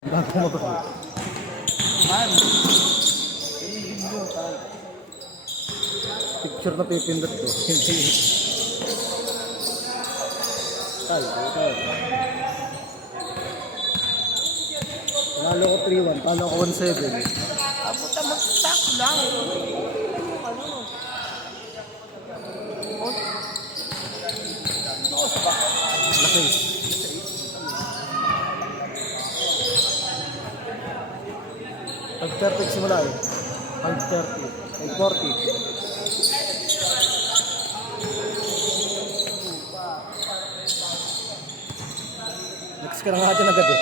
Bago mababa. Man. Picture na pipindot ko. Tay, tay. Panalo ko 3-1, talo ko 1-7. Abuta mag-stack lang. Ano? Oo, sa baka. Laki. Pag 30 simula eh. Pag 30. Pag 40. Next ka na nga dyan agad eh.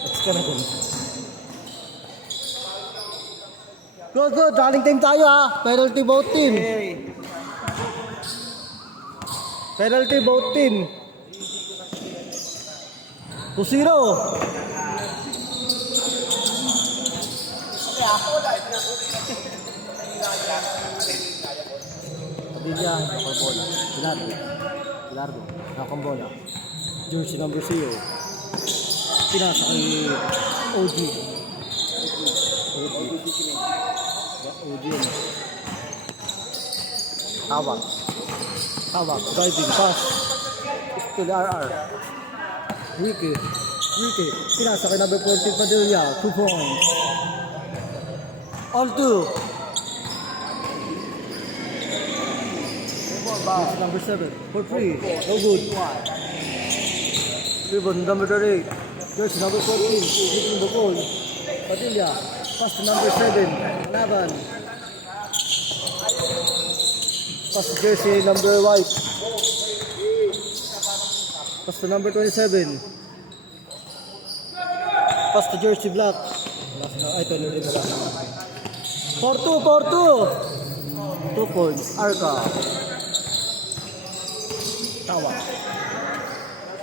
Next ka na dyan. Good, good. Running time tayo ha. Penalty both team. Hey. Penalty both team. 2-0. Padilla, nakang bola. Bilardo. Bilardo, nakang bola. Jersey number 0. Pinasa kay OG. OG yun. Tawag. Tawag. Driving pass. Still RR. Ricky. Ricky. Pinasa kay number 14 Padilla. 2 points. All 2. Jersey number 7 for free. No good. Ribbon number 8. Jersey number 14. Giving the ball. Padilla. Pass to number 7. Laban. Pass to jersey number white. Pass to number 27. Pass to jersey black. Ay, ito na rin na lang. 4-2, 4-2. 2 points. Arca. Tawa.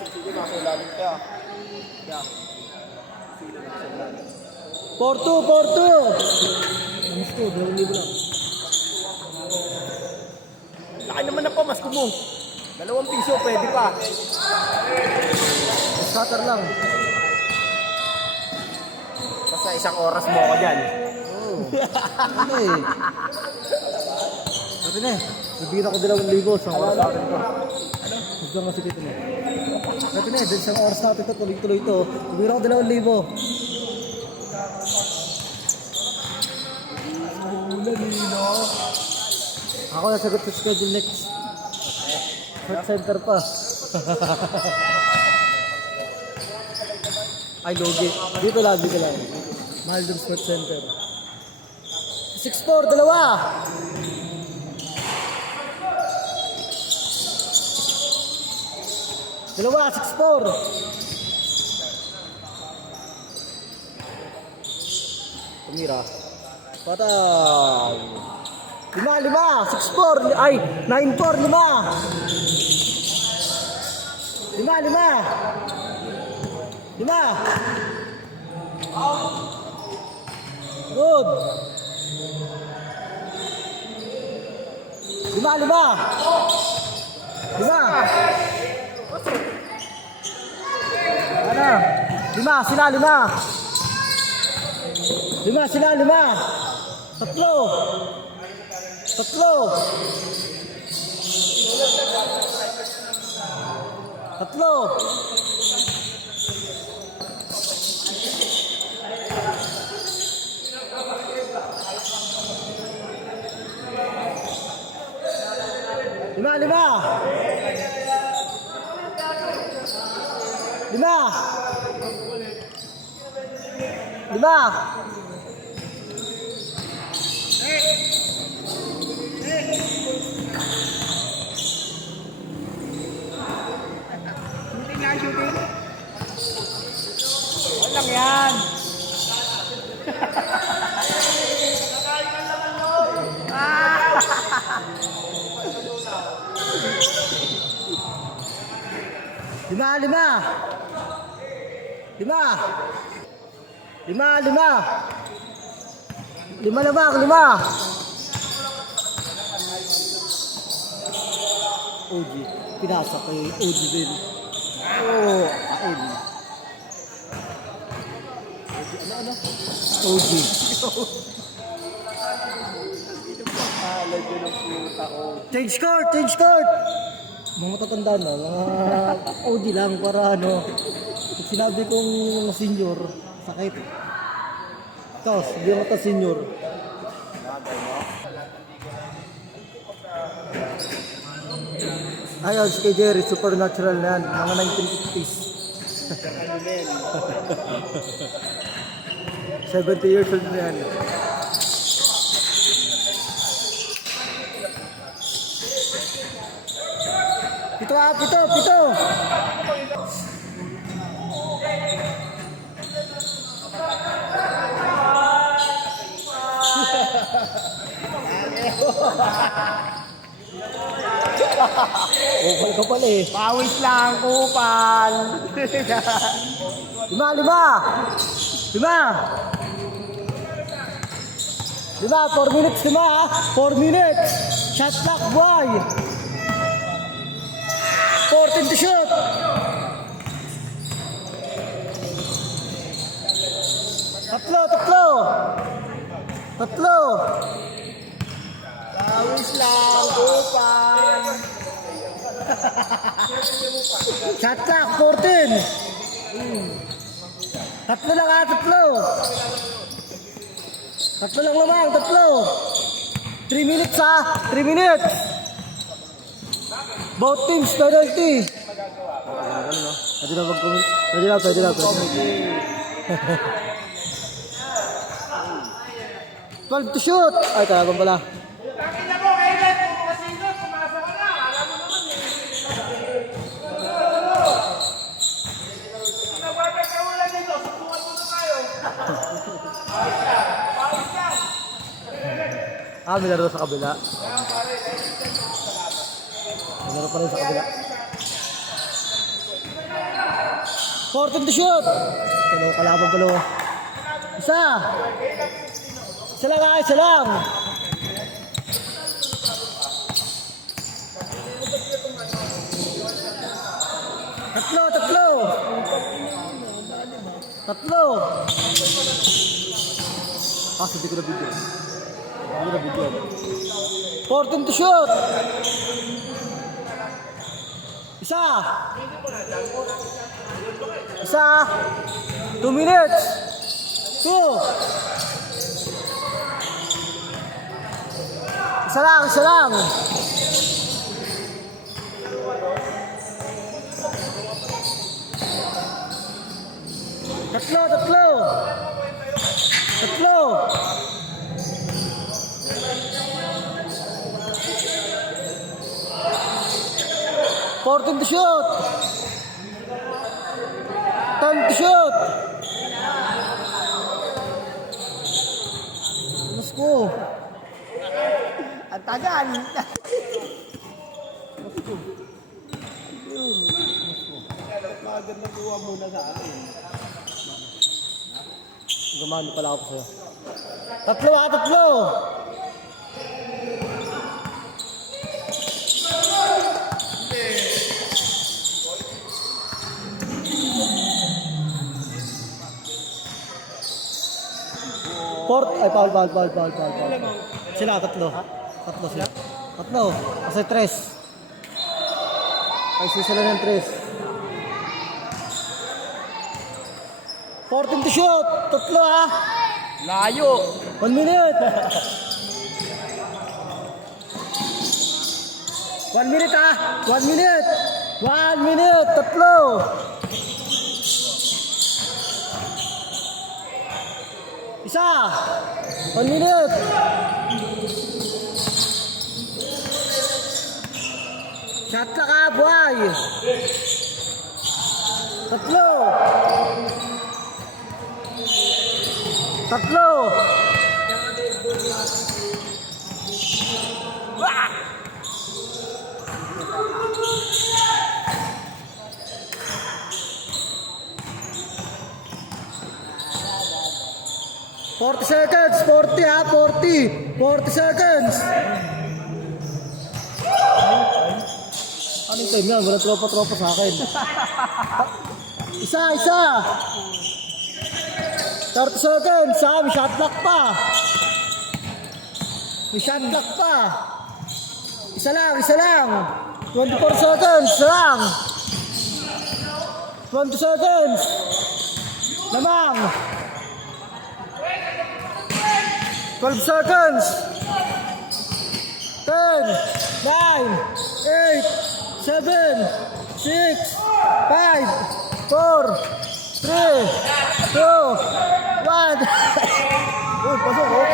Sige, nasa ilalim ka. Yeah. 4-2, 4-2. Amis ko, 2,000 lang. Laki naman na pamasko mo. 2 piso, pwede pa. Scatter lang. Basta 1 oras mo ako dyan. Oo. Ano eh. Sabi na eh. Sabihin ako 2,000 sa oras natin ito. Ano? Gusto nga sige ito na. Sabi na eh. Dahil sa oras natin ito, tuloy-tuloy ito. Sabihin ako 2,000. Ako nasagot sa schedule next. Short center pa. Ay, logi. Dito lang, dito lang. Mahal dun sports center. 6-4, dalawa! Dalawa, 6-4. Tumira. Patay. 5-5, 6-4. Ay, 9-4, 5. 5-5. 5. Good. 5-5. 5. Ano? 5 sila, 5. 5 sila, 5. 3. 3. Shooting nga, shooting. Walang yan. Lima, 5. OG. Pinasa kay OG din. Oh, akin. OG. Alag yun ang puta ko. Change court! Change court! Mga matatanda na, mga OG lang para ano. Pag sinabi kong senior, sakit. Tapos, hindi mo ito senior. Ayun, si kay Jerry, supernatural na yan. Mga 1950s. 70 years old na yan. Pito ah, pito, pito! Kupal ka pala eh. Pawis lang, kupal. Lima, lima! Lima! Lima, 4 minutes, lima ah! 4 minutes! Shot clock, boy! 14 to shoot! Tatlo, tatlo! Tatlo! Pawis lang, kupal. Shot clock, 14! Tatlo lang ah, tatlo! Tatlo lang lamang, tatlo! 3 minutes ah, 3 minutes! Both teams, penalty! Pwede na mag-comment? Pwede na, pwede na, pwede na. 12 to shoot! Ay, kaya pala. Ah, may laro sa kabila. May laro pa rin sa kabila. 14 to shoot! Kalaw, kalaban pala. Isa! Isa lang ah, isa lang! Tatlo, tatlo! Tatlo! Ah, hindi ko na video. Hindi na video. 14 to shoot! Isa! Isa! 2 minutes! 2! Isa lang, isa lang! Tatlo, tatlo! Tatlo! Fourteen to shoot! 10 to shoot! Mas ko! Ang tagal. Agad na kuha muna sa akin. Gumano pala ako sa'yo. Tatlo ah, tatlo! Ay, foul. Sila, tatlo. Tatlo sila. Tatlo. Kasi tres. Ay, sila ng tres. 14 to shoot. Tatlo ah. Layo. 1 minute. 1 minute ah. 1 minute. 1 minute. Tatlo. Isa. 1 minute. Shot na ka, buhay. Tatlo. Tatlo. Wah! Forty seconds, 40 ha, 40 seconds. Anong time yan? Walang tropa-tropa sa akin. Isa. 30 seconds. May shot clock pa. May shot clock pa. Isa lang. 24 seconds. Isa lang. 20 seconds. Lamang. 12 seconds. 10, 9, 8, 7, 6, 5, 4, 3, 2, 1. Uy, pasok oh.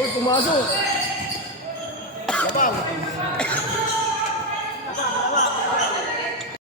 Uy, pumasok.